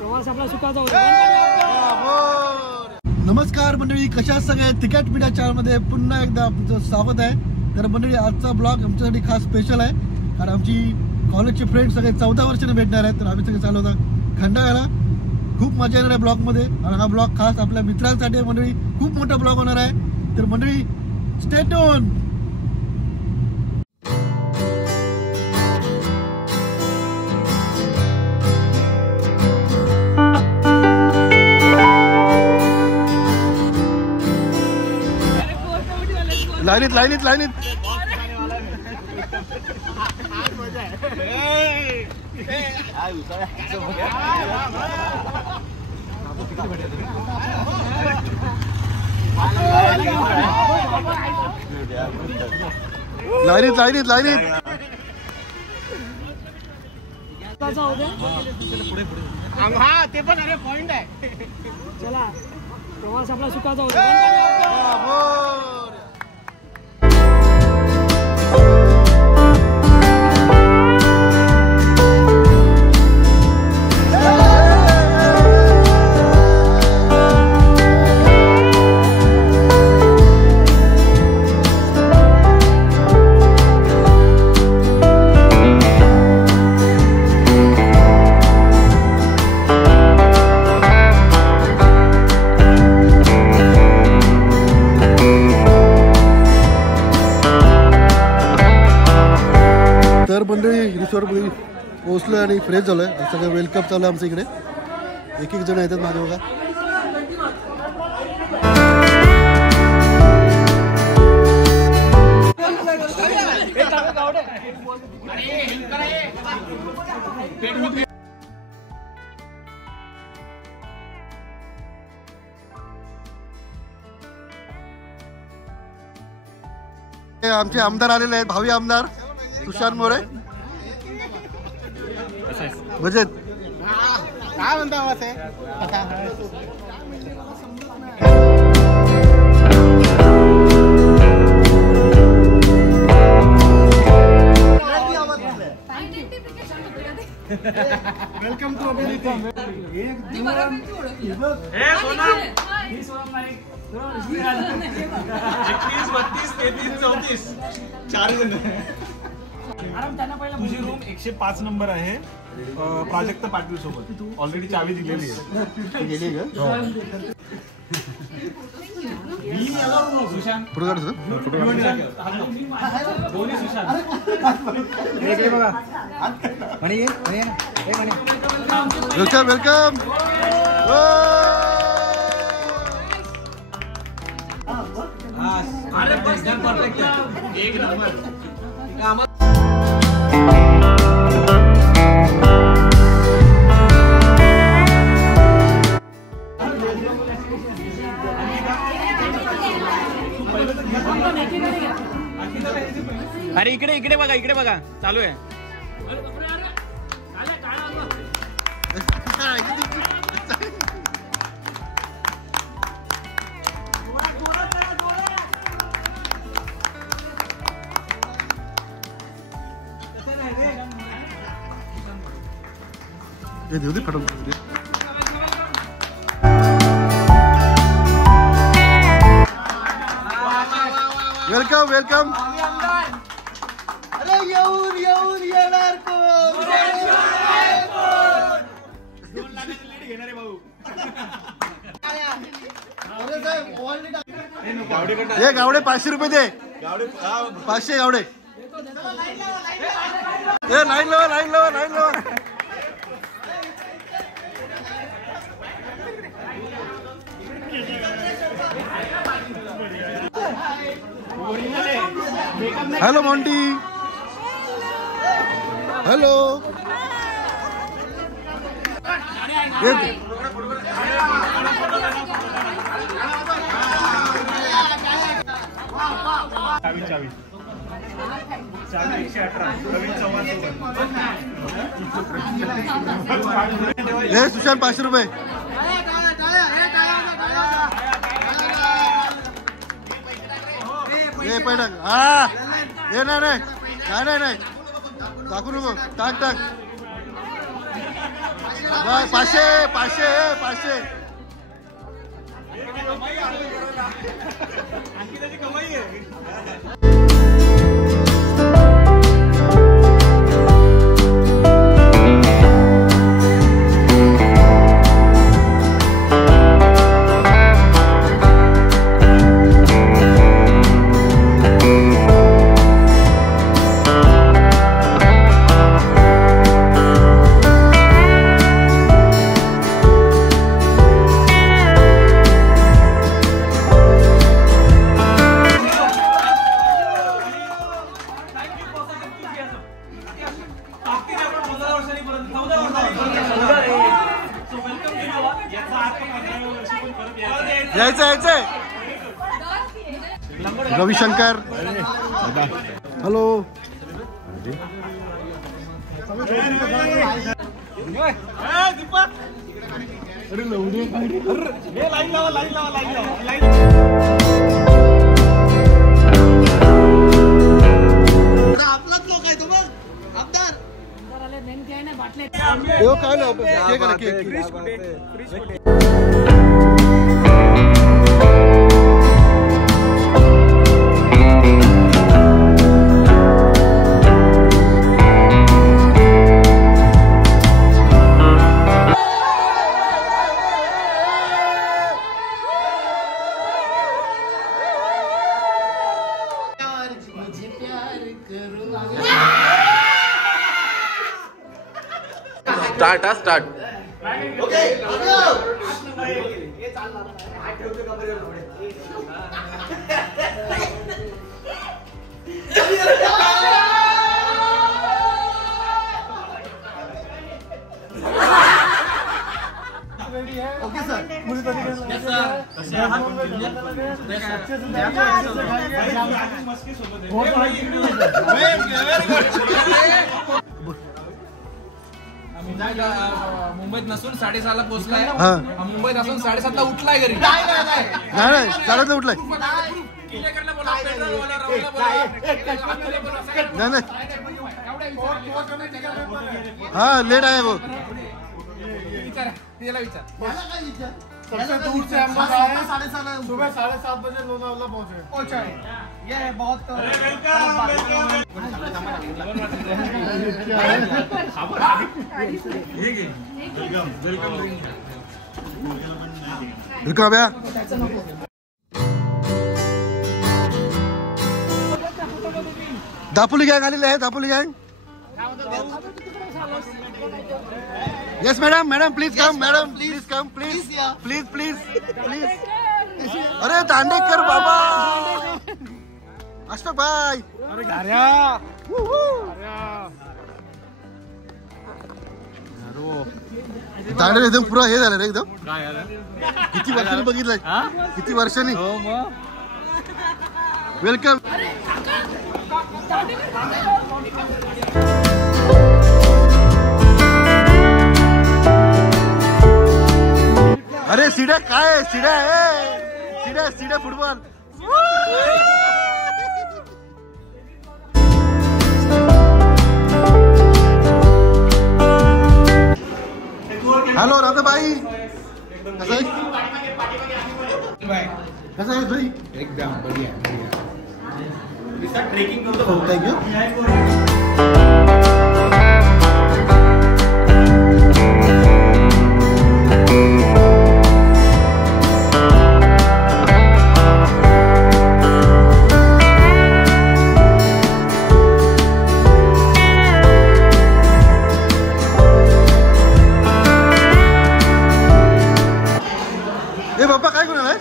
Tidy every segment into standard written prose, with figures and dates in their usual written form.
प्रवास आपला सुखाचा होता। नमस्कार मंडळी, कशा सगळे तिकीट मीडिया चॅनल मध्ये पुन्हा एकदा तुमचं स्वागत आहे। तर मंडळी, आजचा ब्लॉग आमच्यासाठी खास स्पेशल आहे, कारण आमची कॉलेजचे फ्रेंड सगळे 14 वर्षाने भेटणार आहेत। तर आम्ही सगळे चालू होता खंडाळ्याला। खूप मजा येणार आहे ब्लॉग मध्ये, आणि हा ब्लॉग खास आपल्या मित्रांसाठी आहे मंडळी। खूप मोठा ब्लॉग होणार आहे, तर मंडळी स्टे ट्यून। लाईनीत लाईनीत लाईनीत लाईनीत लाईनीत लाईनीत हा ते पण अरे पॉइंट आहे। चला, प्रवास आपला सुखाचा होता। तर मंडळी रिसॉर्टमध्ये पोहोचलो आणि फ्रेश झालोय। सगळं वेलकम चालू आहे आमच्या इकडे। एक एक जण येतात माझ्या बघा। आमचे आमदार आलेले आहेत, भावी आमदार तुषार मोरे। मजेत काय म्हणता वासे? Welcome to America. हे सोनम, ही सोनम नाईक 21 32 33 34 4 जण। तुझी रूम 105 नंबर आहे, प्राजक्त पाटील सोबत। ऑलरेडी चावी दिलेली आहे। गेली का? Welcome welcome. एक नंबर। अरे इकडे इकडे बघा, इकडे बघा, चालू आहे। Welcome welcome. अरे येऊन येऊन येणार कोण? हे गावडे 500 रुपये दे। 500 गावडे। ए लाईन लावा लाईन लावा लाईन लावा। Hello Monty, hello. चावी चावी चावी 118 हे सुशांत 500 रुपये। हे पैठण हा हे नाही नाही नाही नाही दाखवू नको, टाक टाक। 500 500 आणखी त्याची कमाई आहे. यायचंय रविशंकर. हॅलो दीपक. अरे लाईन लावा. आपलाच लोक आहे तो बघ आमदार. बाटले स्टार्ट. Okay sir. मुंबईत नसून 6:30ला पोहोचलाय. मुंबईत असून 7:30ला उठलाय घरी. नाही 7:30ला उठलाय. हाँ लेट आया वो. सबसे दूर से हम लोग आए. सुबह 7:30 बजे लोनावला पहुंचे. ये है बहुत दापोली गँग आलेली आहे. दापोली गँग. Yes madam please come. Madam please come. Please. अरे दांडेकर बाबा. अशोक भाई. अरे घाऱ्या. दांडे एकदम पुरा हे झालं रे एकदम. किती वर्षांनी बघितलंय. किती वर्षांनी. वेलकम. अरे सीड्या काय. सीड्या फुटबॉल. हॅलो राधाबाई. कसं आहे भाई. एकदम बढ़िया. ट्रेकिंग करतो. थँक्यू. ए बाप्पा काय करून आलाय.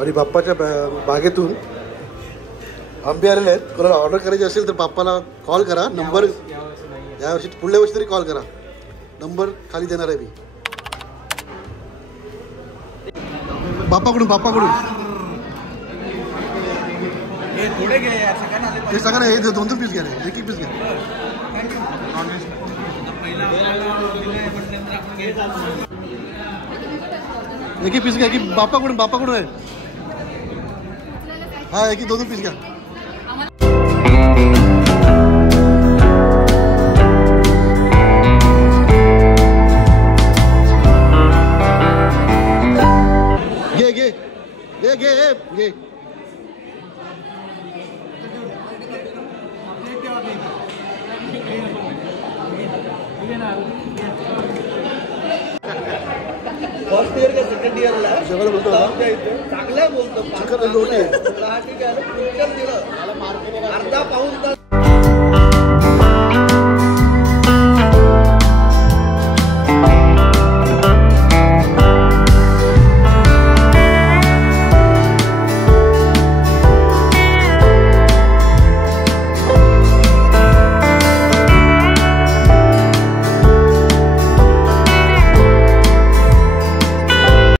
आणि बाप्पाच्या बागेतून आंबे आलेले आहेत. कोणाला ऑर्डर करायची असेल तर बाप्पाला कॉल करा. नंबर यावर्षी पुढल्या वर्षी तरी कॉल करा. नंबर खाली देणार आहे मी. बाप्पाकडून हे सगळं हे 2-2 पीस घ्या. 1-1 पीस घ्या. एक पीस घ्या की बाप्पाकडून आहे. हा 1-2 पीस घ्या. जेवायला बोलतो चांगलं बोलतो चिकन रोटी आहे. अर्धा पाऊन तास